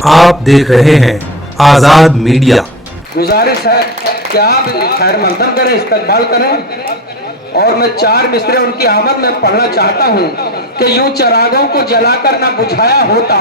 आप देख रहे हैं आजाद मीडिया। गुजारिश है कि आप खैर मकदम करें, इस्तकबाल करें। और मैं 4 मिसरे उनकी आमद में पढ़ना चाहता हूँ कि यूं चिरागों को जलाकर ना बुझाया होता,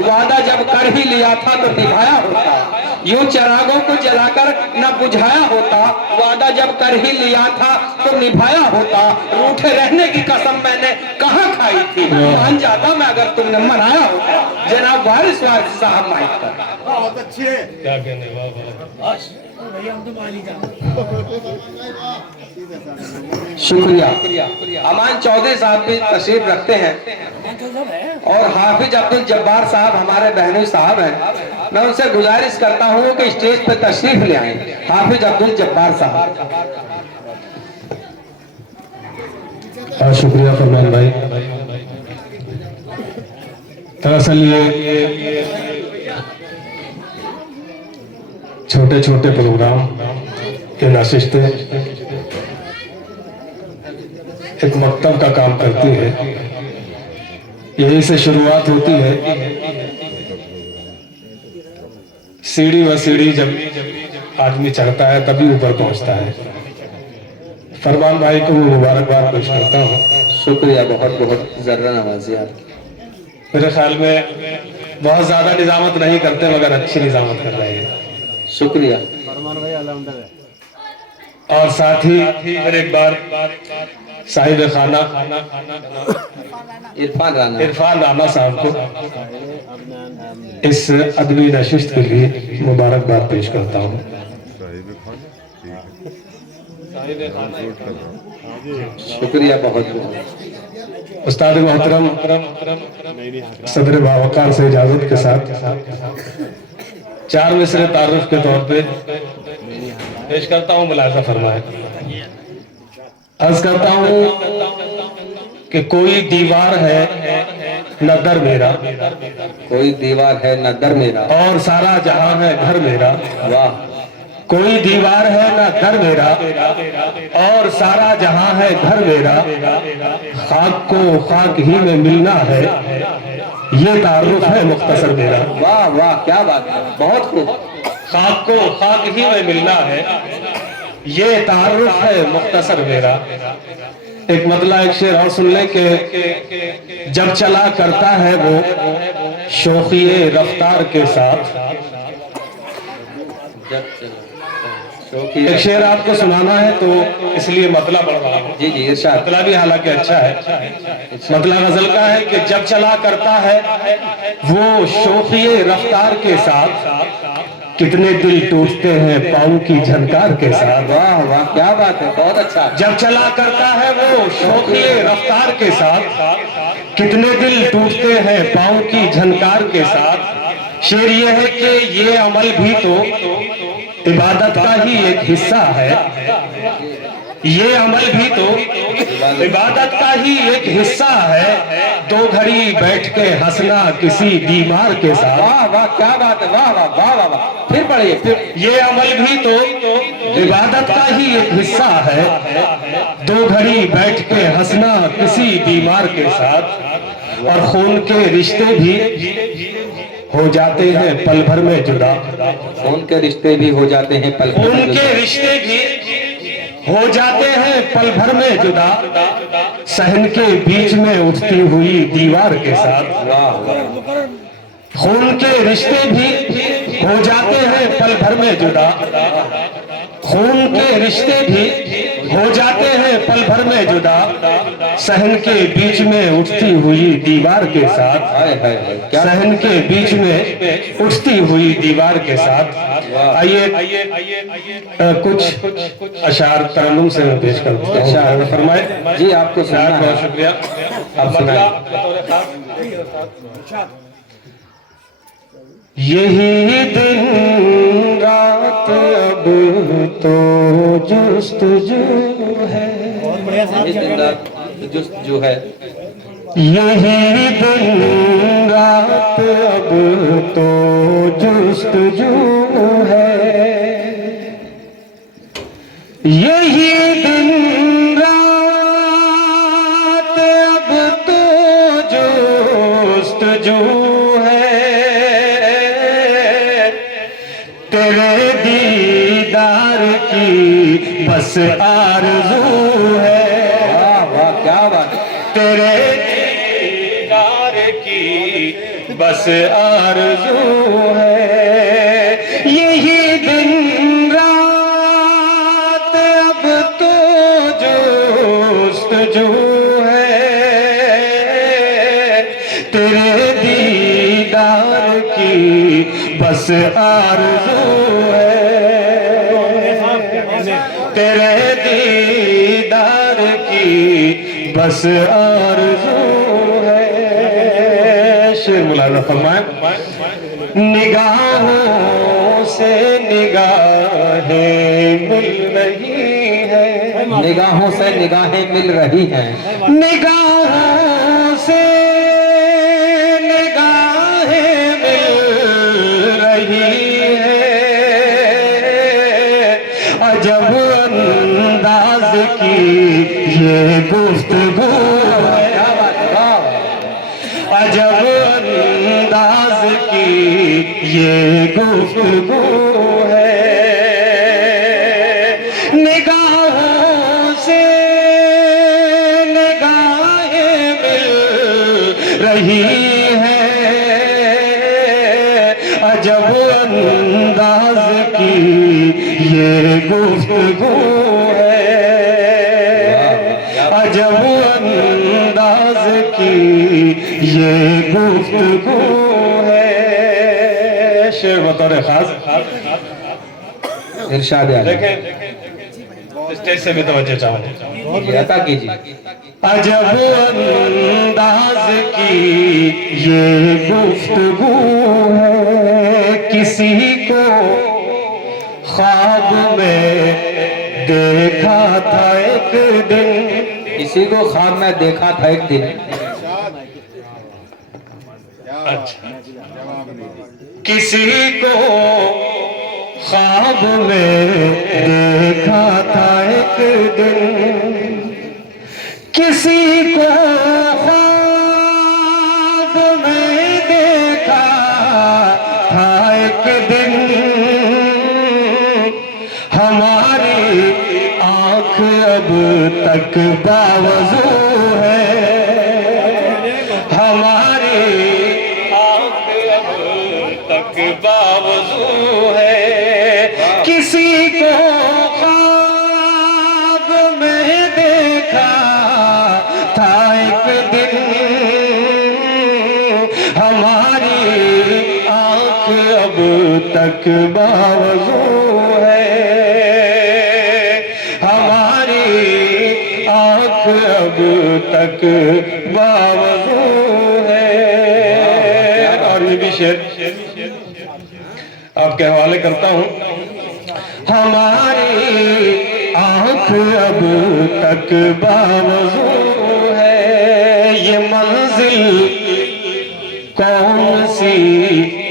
वादा जब कर ही लिया था तो निभाया होता। यूं चिरागों को जलाकर ना बुझाया होता, वादा जब कर ही लिया था तो निभाया होता। रूठे रहने की कसम मैंने कहाँ खाई थी, मान जाता मैं अगर तुमने मनाया होता। जनाब वारिस साहब माइक पर। बहुत अच्छे क्या कहने वाह शुक्रिया। अमान चौधरी साहब भी तशरीफ रखते हैं और हाफिज अब्दुल जब्बार साहब हमारे बहनोई साहब हैं। मैं उनसे गुजारिश करता हूँ कि स्टेज पे तशरीफ ले आए हाफिज अब्दुल जब्बार साहब। शुक्रिया फरमान भाई। दरअसल ये छोटे छोटे प्रोग्राम ये नशिस्तें एक मकतब का काम करती है। यही से शुरुआत होती है। सीढ़ी व सीढ़ी जब आदमी चढ़ता है तभी ऊपर पहुंचता है। फरमान भाई को मुबारकबाद पेश करता हूँ। शुक्रिया, बहुत बहुत जर्रा नवाजी आपकी। मेरे ख्याल में बहुत ज्यादा निजामत नहीं करते मगर अच्छी निजामत कर रहे हैं। शुक्रिया। और साथ ही फिर एक बार साहिब खाना इरफान राना साहब को इस अदबी नशिस्त के लिए मुबारकबाद पेश करता हूँ। शुक्रिया बहुत बहुत। उस्ताद मोहतरम सदर बावकार से इजाजत के साथ 4 मिसरे तारुफ के तौर पे पेश करता हूँ। मुलाजा फरमाए। अर्ज करता हूँ कि कोई दीवार है न दर मेरा, कोई दीवार है न दर मेरा, और सारा जहां है घर मेरा। वाह। कोई दीवार है न दर मेरा और सारा जहां है घर मेरा। खाक को खाक ही में मिलना है, ये तारुफ है मुख्तसर मेरा। वाह वाह, क्या बात है, बहुत खूब। खाक को खाक ही में मिलना है, ये तारुफ है मुख्तसर मेरा। एक मतलब एक शेर और सुन ले कि जब चला करता है वो शौकिए रफ्तार के साथ। एक शेर आपको सुनाना है तो इसलिए मतला बढ़ रहा है। जी जी इरशाद। मतला भी हालांकि अच्छा है। मतला गजल का है कि जब चला करता है वो शौकिए रफ्तार के साथ, कितने दिल टूटते हैं पाँव की झनकार के साथ। वाह वाह, क्या बात है, बहुत अच्छा। जब चला करता है वो शौकिए रफ्तार के साथ, कितने दिल टूटते हैं पाँव की झनकार के साथ। शेर ये है कि ये अमल भी तो इबादत का ही एक हिस्सा है। ये अमल भी तो इबादत का ही एक हिस्सा है। 2 घड़ी बैठ के हंसना किसी बीमार के साथ। वाह वाह, क्या बात है, वाह वाह वाह वाह वाह। फिर पढ़िए फिर। ये अमल भी तो इबादत का ही एक हिस्सा है। 2 घड़ी बैठ के हंसना किसी बीमार के साथ। और खून के रिश्ते भी हो जाते हैं पल भर में जुदा। खून के रिश्ते भी हो जाते हैं पल भर में खून के रिश्ते भी हो जाते हैं पल भर में जुदा, सहन के बीच में उठती हुई दीवार के साथ। वाह वाह। खून के रिश्ते भी हो जाते हैं पल भर में जुदा, खून के रिश्ते भी हो जाते हैं पल भर में जुदा, सहन के बीच में उठती हुई दीवार के साथ। सहन के बीच में उठती हुई दीवार के साथ। आइए कुछ अशार तरन्नुम से मैं पेश करता हूँ। फरमाए जी। आपको सुनाना बहुत है। शुक्रिया। आप सुनाइए। यही दिन रात अब तो जुस्तजू है, जुस्तजू है। यही दिन रात अब तो जुस्तजू है। यही दिन रात अब तो जुस्तजू है। बस आरज़ू है। वाह वाह क्या बात। तेरे दीदार की बस आरज़ू है। यही दिन रात अब तो जुस्तजू है। तेरे दीदार की बस आरज़ू है। तेरे दीदार की बस आरज़ू है। शेर मुलाज़ा फरमाए। निगाहों से निगाहें मिल रही है। निगाहों से निगाहें मिल रही हैं। निगाहों से निगाहें मिल रही है। अजब अंदाज की ये गुफ्तगू है। क्या बात है, वाह। अजब अंदाज की ये गुफ्तगू है। निगाहों से निगाहें मिल रही है। अजब अंदाज की ये गुफ्तगू है। अजब अंदाज की ये गुफ्तगू है। शेर बतौर खास इरशाद है। देखें स्टेज से भी तवज्जो चाहूँ। अता कीजिए। अजब अंदाज की ये गुफ्तगू है। किसी को ख्वाब में देखा था एक दिन। किसी को ख्वाब में देखा था एक दिन। किसी को ख्वाब में देखा था एक दिन। किसी को ख्वाब में देखा था एक दिन। हमारी आंख अब तक बावजू है। हमारी आंख अब तक बावजू है। किसी को ख्वाब में देखा था एक दिन। हमारी आंख अब तक बावजू है। हमारी आंख अब तक बावजू है। और ये भी शेर आपके हवाले करता हूं। हमारी आंख अब तक बावजू है। ये मंजिल कौन सी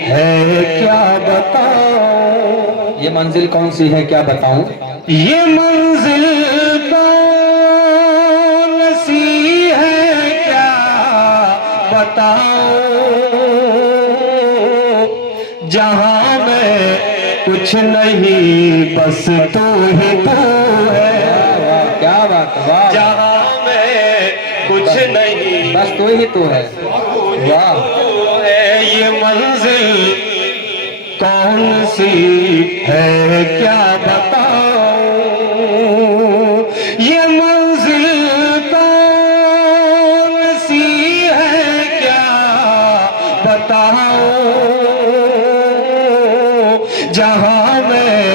है क्या बताऊं। ये मंजिल कौन सी है क्या बताऊं। ये मंजिल कौन सी है क्या बताऊं। जहां मैं कुछ नहीं बस तू ही तू है। वाह क्या बात, वाह। जहां मैं कुछ नहीं बस तू ही तो है। वाह। तू है। ये मंजिल कौन सी है क्या बताऊं। ये मंजिल कौन सी है क्या बताऊं। जहां मैं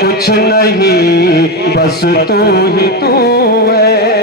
कुछ नहीं बस तू ही तू है।